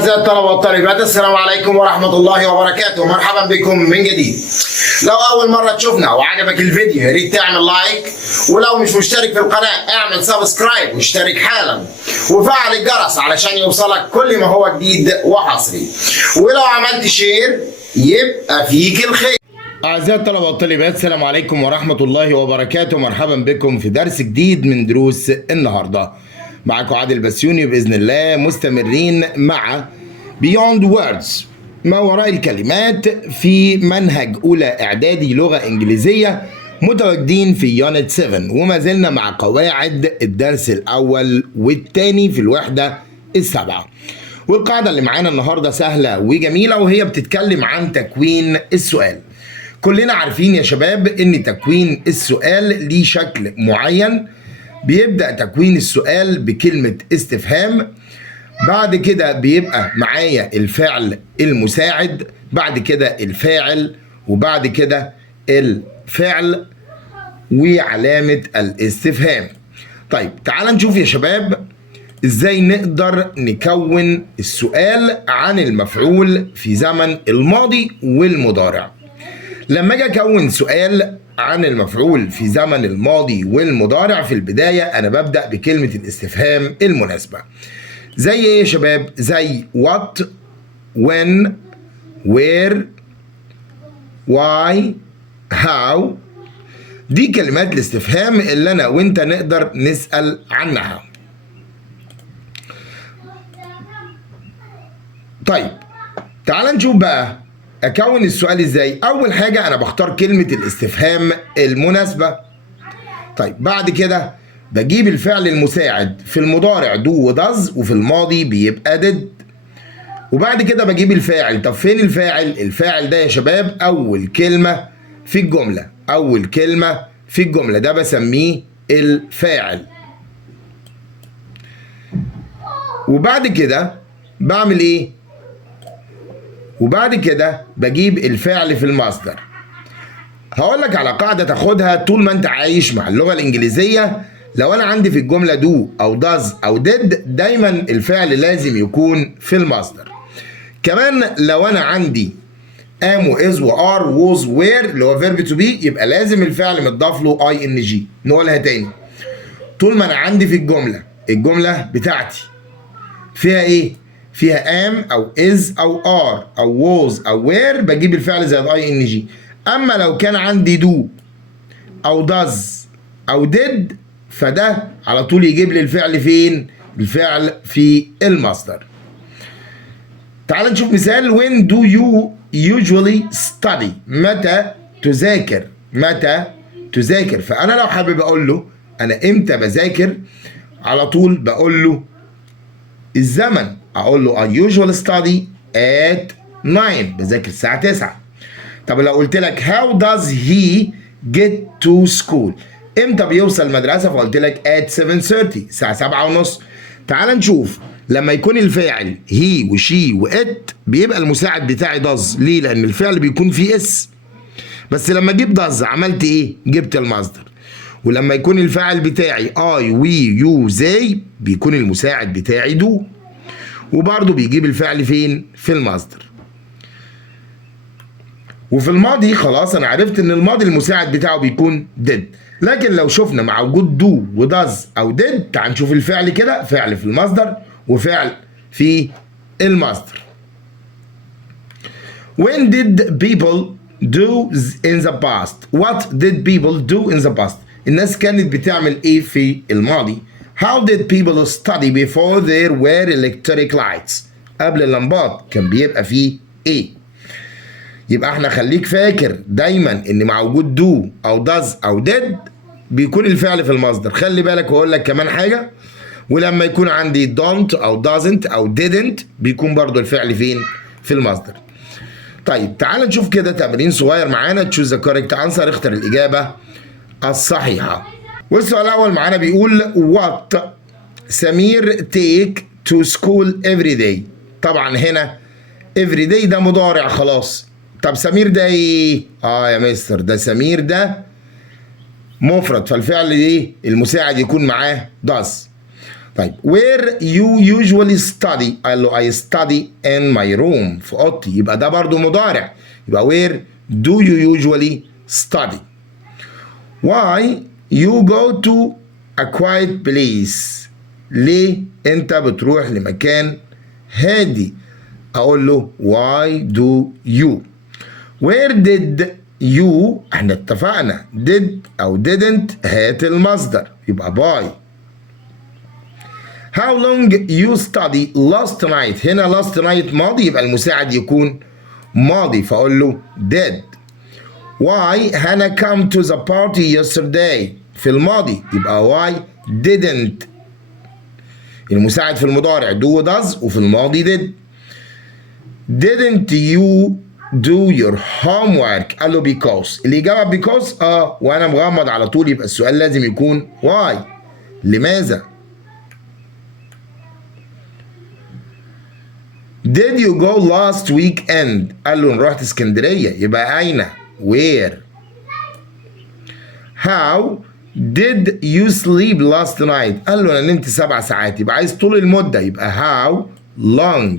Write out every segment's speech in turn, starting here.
أعزائي الطلبة والطالبات، السلام عليكم ورحمة الله وبركاته. مرحبا بكم من جديد. لو أول مرة تشوفنا وعجبك الفيديو يا ريت تعمل لايك، ولو مش مشترك في القناة اعمل سبسكرايب واشترك حالا وفعل الجرس علشان يوصلك كل ما هو جديد وحصري، ولو عملت شير يبقى فيك الخير. أعزائي الطلبة والطالبات، السلام عليكم ورحمة الله وبركاته. مرحبا بكم في درس جديد من دروس النهاردة. معكم عادل بسيوني، بإذن الله مستمرين مع Beyond Words، ما وراء الكلمات، في منهج أولى إعدادي لغة إنجليزية، متواجدين في يونت 7، وما زلنا مع قواعد الدرس الأول والثاني في الوحدة السابعة. والقاعدة اللي معانا النهاردة سهلة وجميلة، وهي بتتكلم عن تكوين السؤال. كلنا عارفين يا شباب ان تكوين السؤال ليه شكل معين. بيبدأ تكوين السؤال بكلمة استفهام، بعد كده بيبقى معايا الفعل المساعد، بعد كده الفاعل، وبعد كده الفعل وعلامة الاستفهام. طيب تعال نشوف يا شباب ازاي نقدر نكون السؤال عن المفعول في زمن الماضي والمضارع. لما اجي اكون سؤال عن المفعول في زمن الماضي والمضارع، في البداية انا ببدأ بكلمة الاستفهام المناسبة. زي ايه يا شباب؟ زي what, when, where, why, how. دي كلمات الاستفهام اللي انا وانت نقدر نسأل عنها. طيب تعال نشوف بقى اكون السؤال ازاي. اول حاجة انا بختار كلمة الاستفهام المناسبة. طيب بعد كده بجيب الفعل المساعد، في المضارع do وdoes، وفي الماضي بيبقى did. وبعد كده بجيب الفاعل. طب فين الفاعل؟ الفاعل ده يا شباب اول كلمة في الجملة، اول كلمة في الجملة ده بسميه الفاعل. وبعد كده بعمل ايه؟ وبعد كده بجيب الفعل في المصدر. هقول لك على قاعدة تاخدها طول ما انت عايش مع اللغة الانجليزية. لو انا عندي في الجملة do او does او did، دايما الفعل لازم يكون في المصدر. كمان لو انا عندي am و is و are و was و were اللي هو verb to be، يبقى لازم الفعل متضاف له ing. نقولها تاني، طول ما انا عندي في الجملة بتاعتي فيها ايه؟ فيها am او is او are او was او were، بجيب الفعل زائد ing. اما لو كان عندي do او does او did، فده على طول يجيب لي الفعل فين؟ الفعل في المصدر. تعال نشوف مثال. when do you usually study؟ متى تذاكر؟ متى تذاكر؟ فانا لو حابب اقول له انا امتى بذاكر، على طول بقول له الزمن. اقول له I usually study at 9، بذاكر الساعة 9. طب لو قلت لك how does he get to school؟ امتى بيوصل المدرسة؟ فقلت لك at 7:30، الساعة 7:30. تعال نشوف لما يكون الفاعل he وشي وات، بيبقى المساعد بتاعي does. ليه؟ لأن الفعل بيكون فيه اس. بس لما جيب does عملت ايه؟ جبت المصدر. ولما يكون الفاعل بتاعي I we you they، بيكون المساعد بتاعي do، وبرضه بيجيب الفعل فين؟ في المصدر. وفي الماضي خلاص انا عرفت ان الماضي المساعد بتاعه بيكون did. لكن لو شفنا مع وجود do وdoes او did، تعال نشوف الفعل كده، فعل في المصدر وفعل في المصدر. When did people do in the past؟ What did people do in the past؟ الناس كانت بتعمل ايه في الماضي؟ How did people study before there were electric lights؟ قبل اللمبات كان بيبقى فيه ايه؟ يبقى احنا خليك فاكر دايما ان مع وجود do او does او did بيكون الفعل في المصدر. خلي بالك واقول لك كمان حاجة، ولما يكون عندي don't او doesn't او didn't بيكون برضو الفعل فين؟ في المصدر. طيب تعال نشوف كده تمرين صغير معانا. choose the correct answer، اختر الإجابة الصحيحة. والسؤال الأول معانا بيقول what سمير take to school every day؟ طبعا هنا every day ده مضارع خلاص. طب سمير ده ايه؟ يا مستر ده سمير ده مفرد، فالفعل ايه؟ المساعد يكون معاه does. طيب where you usually study؟ قال له I study in my room، في اوضتي، يبقى ده برضو مضارع، يبقى where do you usually study؟ why you go to a quiet place؟ ليه انت بتروح لمكان هادي؟ اقول له why do you؟ where did you؟ احنا اتفقنا did او didn't هات المصدر، يبقى by. how long you study last night؟ هنا last night ماضي، يبقى المساعد يكون ماضي، فاقول له did. why Hannah come to the party yesterday؟ في الماضي، يبقى why didn't. المساعد في المضارع do does، وفي الماضي did. didn't you do your homework؟ قال له because. الإجابة because وأنا مغمض على طول، يبقى السؤال لازم يكون why، لماذا. did you go last weekend؟ قال له أنا رحت اسكندرية، يبقى أين؟ where. how did you sleep last night؟ قال له أنا نمت 7 ساعات، يبقى عايز طول المدة، يبقى how long.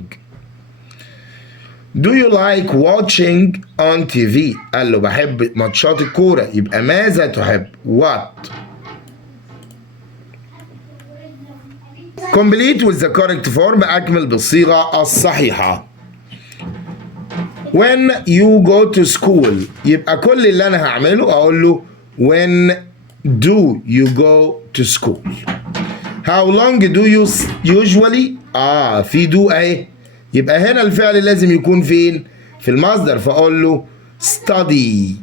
do you like watching on TV؟ قال له بحب ماتشات الكورة، يبقى ماذا تحب؟ what. complete with the correct form، أكمل بالصيغة الصحيحة. when you go to school، يبقى كل اللي أنا هعمله أقول له when do you go to school. how long do you usually؟ في do أهي، يبقى هنا الفعل لازم يكون فين؟ في المصدر، فأقول له study.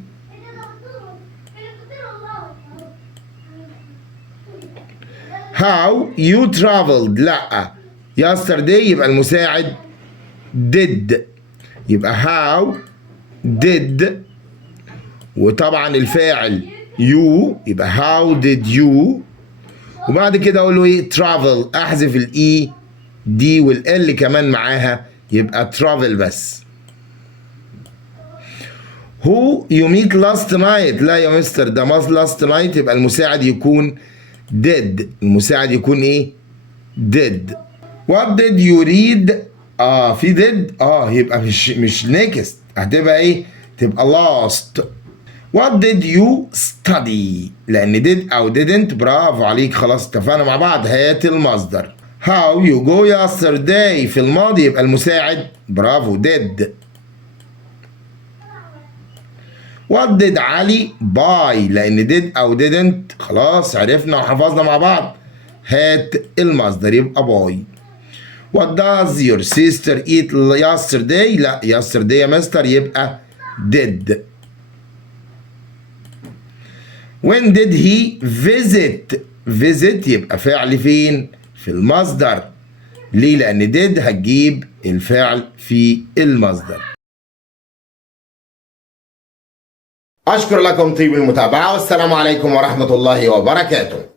how you traveled؟ لا، yesterday، يبقى المساعد did، يبقى how did، وطبعا الفاعل you، يبقى how did you، وبعد كده اقول له ايه؟ travel، احذف الاي دي والال كمان معاها، يبقى travel بس. who you meet last night؟ لا يا مستر، ده last night، يبقى المساعد يكون did، المساعد يكون ايه؟ did. what did you read؟ في did، يبقى مش next، هتبقى ايه؟ تبقى last. what did you study؟ لان did او didn't، برافو عليك، خلاص اتفقنا مع بعض، هات المصدر. how you go yesterday؟ في الماضي، يبقى المساعد برافو did. what did علي buy؟ لان did او didn't خلاص عرفنا وحفظنا مع بعض، هات المصدر، يبقى buy. what does your sister eat yesterday؟ لا yesterday يا مستر، يبقى did. when did he visit؟ يبقى فعل فين؟ في المصدر، ليه؟ لأن did هتجيب الفعل في المصدر. أشكر لكم طيب المتابعة، والسلام عليكم ورحمة الله وبركاته.